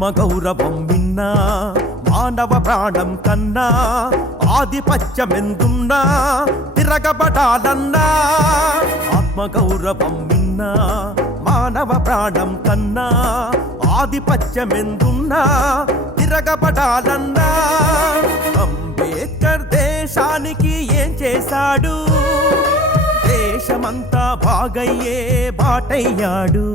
ఆత్మగౌరవం విన్నా మానవ ప్రాణం కన్నా ఆధిపత్యమెందున్నా తిరగబడాలన్నా. ఆత్మగౌరవం విన్నా మానవ ప్రాణం కన్నా ఆధిపత్యమెందున్నా తిరగబడాలన్నా. అంబేద్కర్ దేశానికి ఏం చేశాడు? దేశమంతా బాగయ్యే బాటయ్యాడు.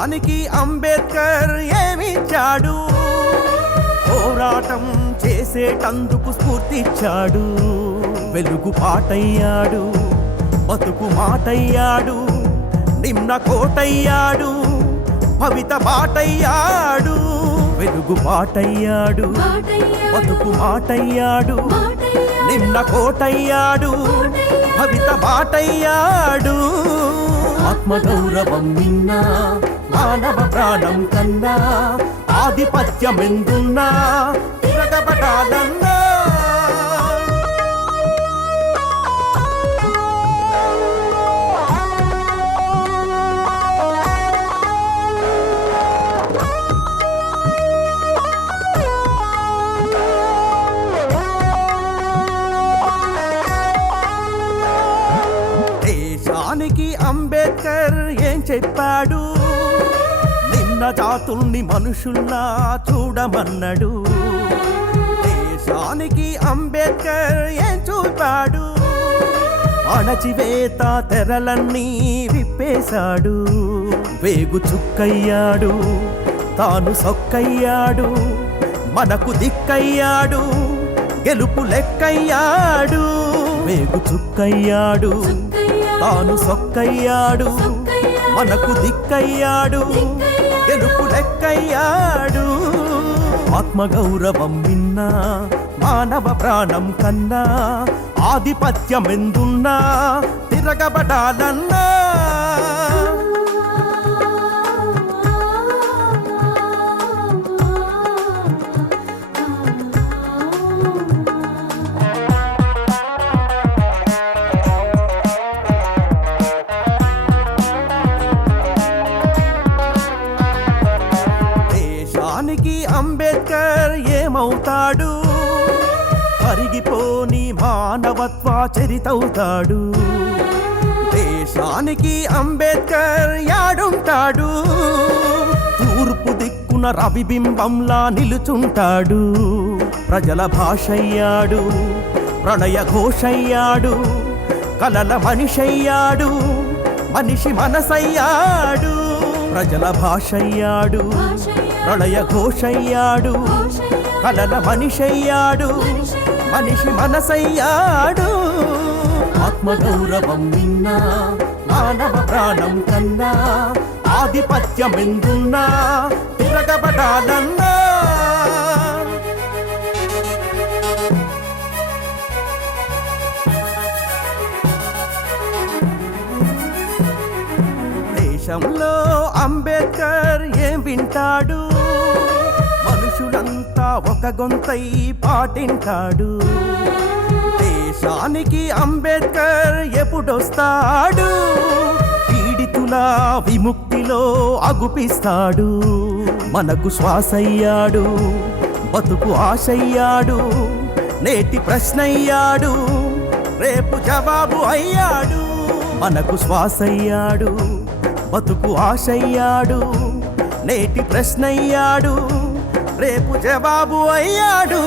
దానికి అంబేద్కర్ ఏమిచ్చాడు? పోరాటం చేసేటందుకు స్ఫూర్తిచ్చాడు. వెలుగు పాటయ్యాడు బతుకు మాటయ్యాడు నిమ్న కోటయ్యాడు భవిత బాటయ్యాడు వెలుగు పాటయ్యాడు బతుకు మాటయ్యాడు నిమ్న కోటయ్యాడు భవిత బాటయ్యాడు ఆత్మగౌరవం నిన్నా మానవ ప్రాణం కన్నా ఆధిపత్యమెందున్నా తిరగబడాలన్నా చెప్పాడు. నిన్న జాతుల్ని మనుషుల్లా చూడమన్నాడు. దేశానికి అంబేద్కర్ ఏం చూపాడు? అణచివేత తెరలన్నీ విప్పేశాడు. వేగు చుక్కయ్యాడు తాను సొక్కయ్యాడు మనకు దిక్కయ్యాడు గెలుపు లెక్కయ్యాడు. వేగు చుక్కయ్యాడు తాను సొక్కయ్యాడు. మనకు దిక్కయ్యాడు ఎరుపు లెక్కయ్యాడు. ఆత్మగౌరవం విన్నా మానవ ప్రాణం కన్నా ఆధిపత్యమెందున్నా తిరగబడాలన్నా. అంబేద్కర్ ఏమవుతాడు? కరిగిపోని మానవత్వ చరితవుతాడు. దేశానికి అంబేద్కర్ యాడుంటాడు? తూర్పు దిక్కున రవిబింబంలా నిలుచుంటాడు. ప్రజల భాషయ్యాడు ప్రణయ ఘోషయ్యాడు కలల మనిషయ్యాడు మనిషి మనసయ్యాడు. ప్రజల భాషయ్యాడు ప్రళయ ఘోషయ్యాడు. కలల మనిషయ్యాడు. మనిషి మనసయ్యాడు. ఆత్మగౌరవం విన్నా మానవ ప్రాణం కన్నా ఆధిపత్యమెందున్నా తిరగబడాలన్నా. దేశంలో ఏం వింటాడు. మనుషులంతా ఒక గొంతై పాటింటాడు. దేశానికి అంబేద్కర్ ఎప్పుడొస్తాడు? పీడితుల విముక్తిలో అగుపిస్తాడు. మనకు శ్వాసయ్యాడు బతుకు ఆశయ్యాడు నేటి ప్రశ్నయ్యాడు రేపు జవాబు అయ్యాడు. మనకు శ్వాసయ్యాడు బతుకు ఆశయ్యాడు. నేటి ప్రశ్నయ్యాడు రేపు జవాబు అయ్యాడు.